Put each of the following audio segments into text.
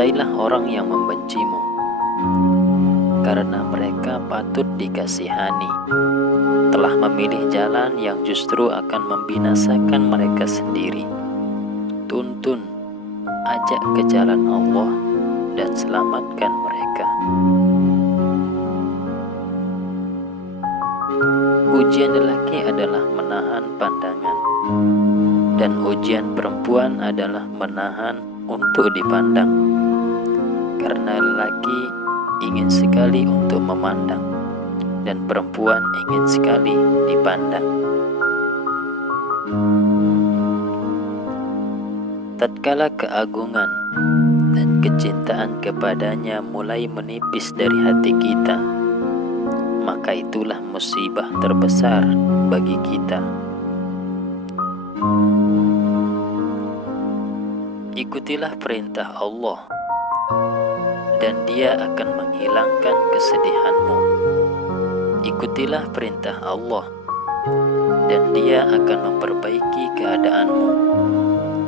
cintailah orang yang membencimu, karena mereka patut dikasihani, telah memilih jalan yang justru akan membinasakan mereka sendiri. Tuntun, ajak ke jalan Allah dan selamatkan mereka. Ujian lelaki adalah menahan pandangan, dan ujian perempuan adalah menahan untuk dipandang, karena lelaki ingin sekali untuk memandang, dan perempuan ingin sekali dipandang. Tatkala keagungan dan kecintaan kepadanya mulai menipis dari hati kita, maka itulah musibah terbesar bagi kita. Ikutilah perintah Allah, dan Dia akan menghilangkan kesedihanmu. Ikutilah perintah Allah, dan Dia akan memperbaiki keadaanmu.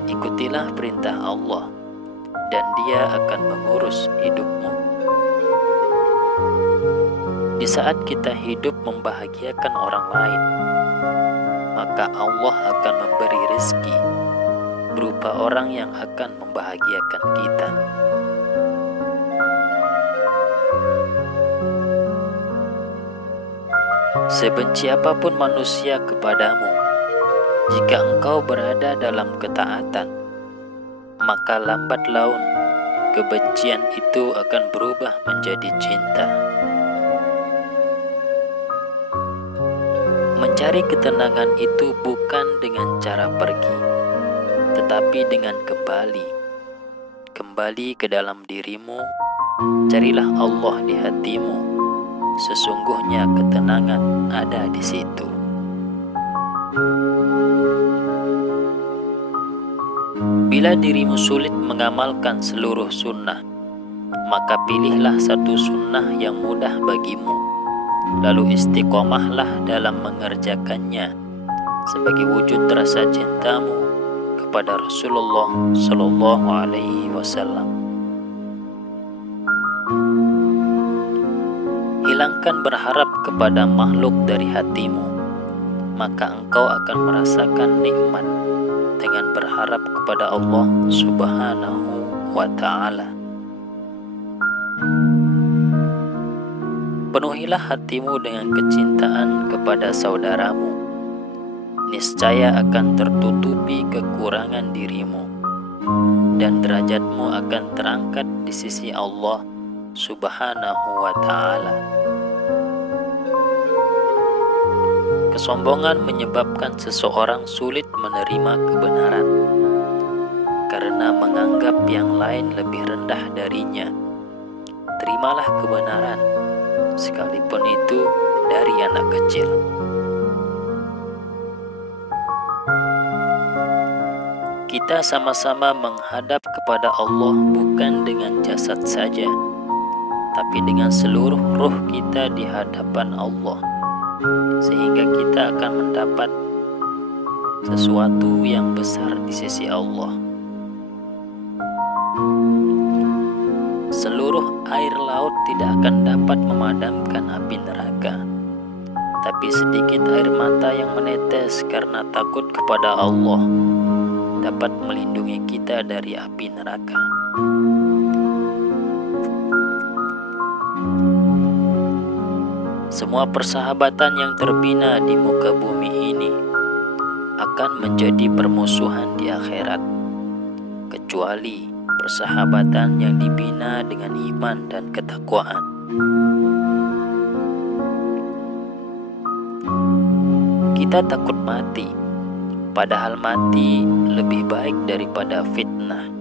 Ikutilah perintah Allah, dan Dia akan mengurus hidupmu. Di saat kita hidup membahagiakan orang lain, maka Allah akan memberi rezeki berupa orang yang akan membahagiakan kita. Sebenci apapun manusia kepadamu, jika engkau berada dalam ketaatan, maka lambat laun kebencian itu akan berubah menjadi cinta. Mencari ketenangan itu bukan dengan cara pergi, tetapi dengan kembali ke dalam dirimu. Carilah Allah di hatimu, sesungguhnya ketenangan ada di situ. Bila dirimu sulit mengamalkan seluruh sunnah, maka pilihlah satu sunnah yang mudah bagimu, lalu istiqomahlah dalam mengerjakannya sebagai wujud rasa cintamu kepada Rasulullah Sallallahu Alaihi Wasallam. Hilangkan berharap kepada makhluk dari hatimu, maka engkau akan merasakan nikmat dengan berharap kepada Allah Subhanahu wa Ta'ala. Penuhilah hatimu dengan kecintaan kepada saudaramu, niscaya akan tertutupi kekurangan dirimu, dan derajatmu akan terangkat di sisi Allah Subhanahu wa Ta'ala. Kesombongan menyebabkan seseorang sulit menerima kebenaran karena menganggap yang lain lebih rendah darinya. Terimalah kebenaran, sekalipun itu dari anak kecil. Kita sama-sama menghadap kepada Allah bukan dengan jasad saja, tapi dengan seluruh ruh kita di hadapan Allah, sehingga kita akan mendapat sesuatu yang besar di sisi Allah. Seluruh air laut tidak akan dapat memadamkan api neraka, tapi sedikit air mata yang menetes karena takut kepada Allah dapat melindungi kita dari api neraka. Semua persahabatan yang terbina di muka bumi ini akan menjadi permusuhan di akhirat, kecuali persahabatan yang dibina dengan iman dan ketakwaan. Kita takut mati, padahal mati lebih baik daripada fitnah.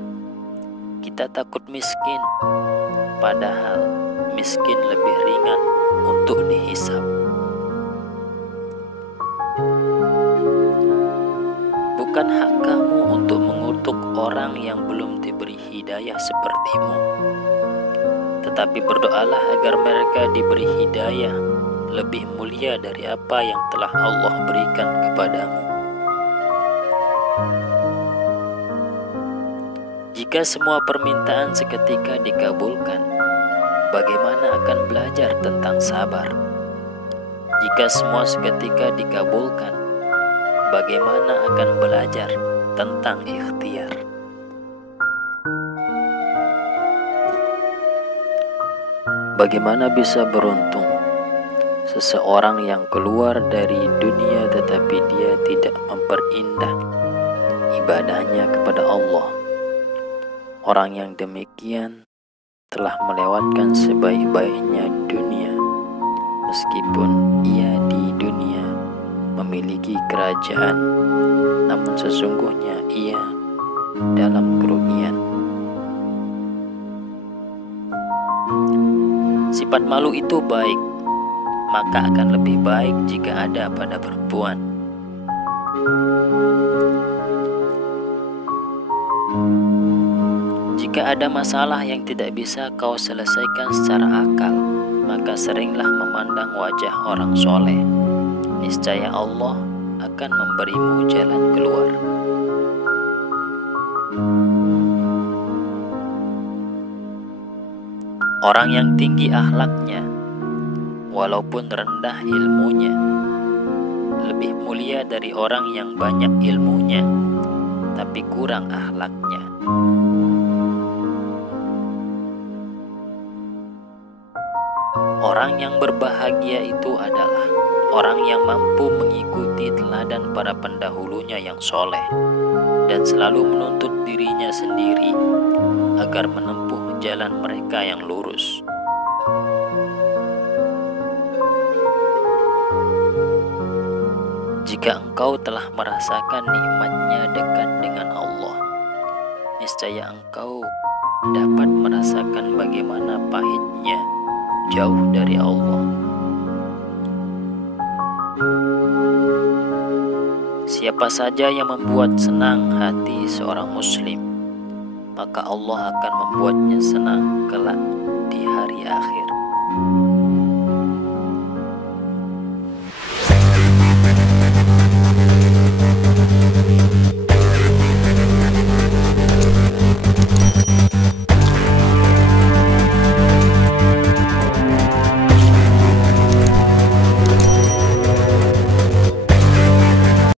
Kita takut miskin, padahal miskin lebih ringan untuk dihisab. Bukan hak kamu untuk mengutuk orang yang belum diberi hidayah sepertimu, tetapi berdoalah agar mereka diberi hidayah lebih mulia dari apa yang telah Allah berikan kepadamu. Jika semua permintaan seketika dikabulkan, bagaimana akan belajar tentang sabar? Jika semua seketika dikabulkan, bagaimana akan belajar tentang ikhtiar? Bagaimana bisa beruntung seseorang yang keluar dari dunia tetapi dia tidak memperindah ibadahnya kepada Allah? Orang yang demikian telah melewatkan sebaik-baiknya dunia, meskipun ia di dunia memiliki kerajaan, namun sesungguhnya ia dalam kerugian. Sifat malu itu baik, maka akan lebih baik jika ada pada perempuan. Jika ada masalah yang tidak bisa kau selesaikan secara akal, maka seringlah memandang wajah orang soleh. Niscaya Allah akan memberimu jalan keluar. Orang yang tinggi akhlaknya, walaupun rendah ilmunya, lebih mulia dari orang yang banyak ilmunya, tapi kurang akhlaknya. Orang yang berbahagia itu adalah orang yang mampu mengikuti teladan para pendahulunya yang soleh dan selalu menuntut dirinya sendiri agar menempuh jalan mereka yang lurus. Jika engkau telah merasakan nikmatnya dekat dengan Allah, niscaya engkau dapat merasakan bagaimana pahitnya jauh dari Allah. Siapa saja yang membuat senang hati seorang muslim, maka Allah akan membuatnya senang kelak di hari akhir.